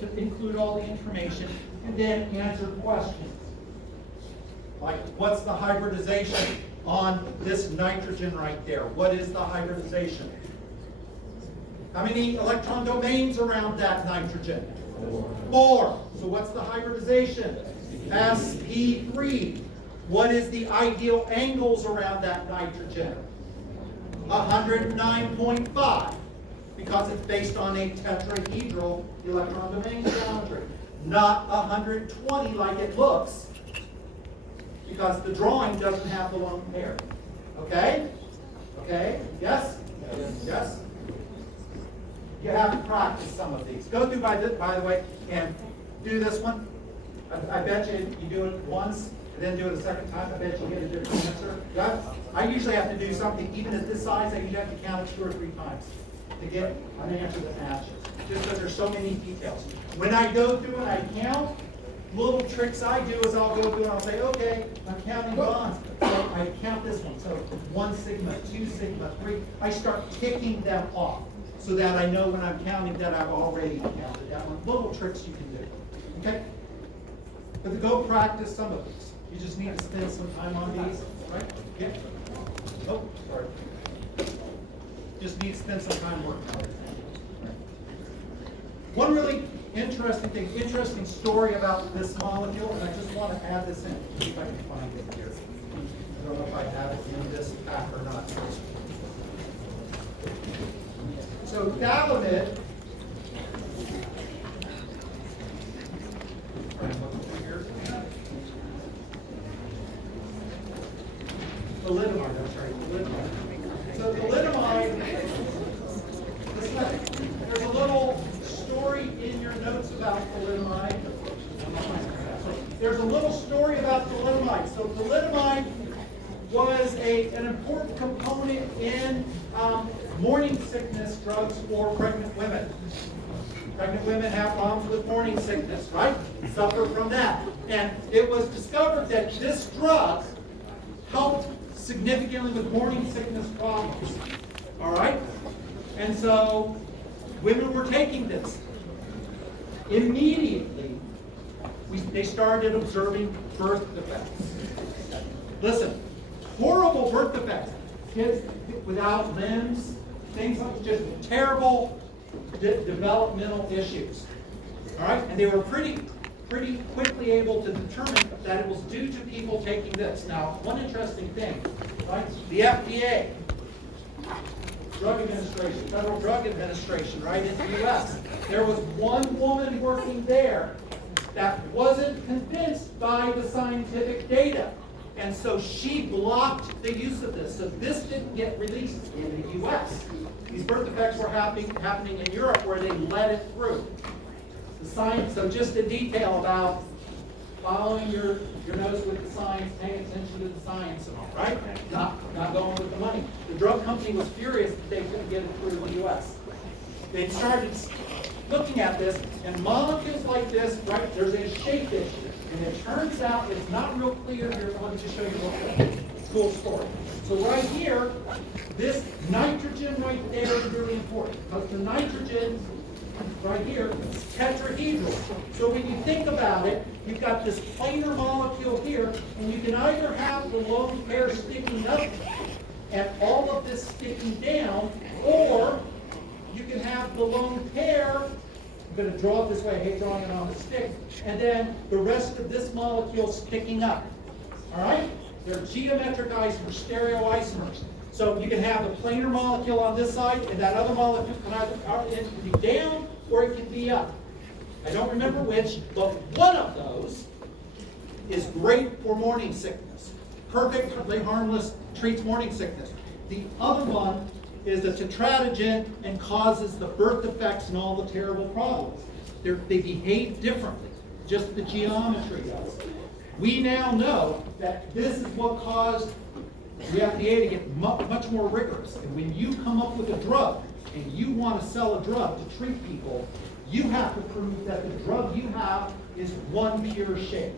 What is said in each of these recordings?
to include all the information and then answer questions. Like, what's the hybridization on this nitrogen right there? What is the hybridization? How many electron domains around that nitrogen? 4. So what's the hybridization? sp3. What is the ideal angles around that nitrogen? 109.5. Because it's based on a tetrahedral electron domain geometry. Not 120 like it looks. Because the drawing doesn't have the lone pair. Okay? Okay? Yes? Yes? You have to practice some of these. Go through, by the way, and do this one. I bet you do it once, and then do it a second time. I bet you get a different answer. I usually have to do something, even at this size, I usually have to count it 2 or 3 times to get an answer that matches. Just because there's so many details. When I go through and I count, little tricks I do is I'll go through and I'll say, okay, I'm counting bonds. So I count this one. So 1 sigma, 2 sigma, 3. I start ticking them off so that I know when I'm counting that I've already counted that one. Little tricks you can do. Okay? But to go practice some of these. You just need to spend some time on these, right? Yeah. Oh, sorry. Just need to spend some time working on it. One really interesting story about this molecule, and I just want to add this in. See if I can find it here. I don't know if I have it in this pack or not. So Dalamid, thalidomide, that's right, thalidomide. So thalidomide, there's a little story in your notes about thalidomide. There's a little story about thalidomide. So thalidomide was an important component in morning sickness drugs for pregnant women. Pregnant women have problems with morning sickness, right? Suffer from that. And it was discovered that this drug helped significantly with morning sickness problems. All right? And so women were taking this. Immediately, they started observing birth defects. Listen, horrible birth defects. Kids without limbs, things like just terrible developmental issues. All right? And they were pretty quickly able to determine that it was due to people taking this. Now, one interesting thing, right? The FDA, Drug Administration, Federal Drug Administration, right, in the U.S. There was one woman working there that wasn't convinced by the scientific data. And so she blocked the use of this. So this didn't get released in the U.S. These birth defects were happening in Europe where they let it through. The science, so just a detail about following your nose with the science, paying attention to the science and all, right? Not going with the money. The drug company was furious that they couldn't get it through the U.S. They started looking at this, and molecules like this, right, there's a shape issue. And it turns out it's not real clear here. Let me just show you real quick. Cool story. So right here, this nitrogen right there is really important because the nitrogen right here is tetrahedral. So when you think about it, you've got this planar molecule here, and you can either have the lone pair sticking up and all of this sticking down, or you can have the lone pair. I'm going to draw it this way. I hate drawing it on the stick. And then the rest of this molecule sticking up. All right? They're geometric isomers, stereoisomers. So you can have a planar molecule on this side, and that other molecule can either be down or it can be up. I don't remember which, but one of those is great for morning sickness. Perfectly harmless, treats morning sickness. The other one is a tetratogen and causes the birth defects and all the terrible problems. They behave differently, just the geometry does. We now know that this is what caused the FDA to get much more rigorous. And when you come up with a drug and you want to sell a drug to treat people, you have to prove that the drug you have is one pure shape.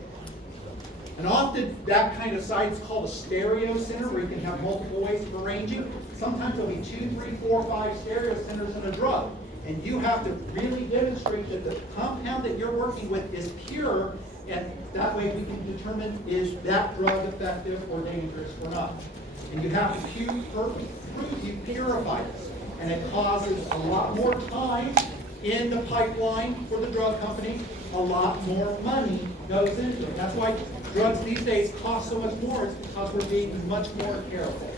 And often that kind of site is called a stereo center, where you can have multiple ways of arranging. Sometimes there'll be 2, 3, 4, 5 stereo centers in a drug. And you have to really demonstrate that the compound that you're working with is pure, and that way we can determine is that drug effective or dangerous or not. And you have to prove you purified it. And it causes a lot more time in the pipeline for the drug company, a lot more money goes into it. That's why drugs these days cost so much more. It's because we're being much more careful.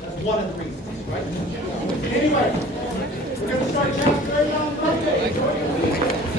That's one of the reasons, right? Anyway, we're going to start chapter 8 on Monday.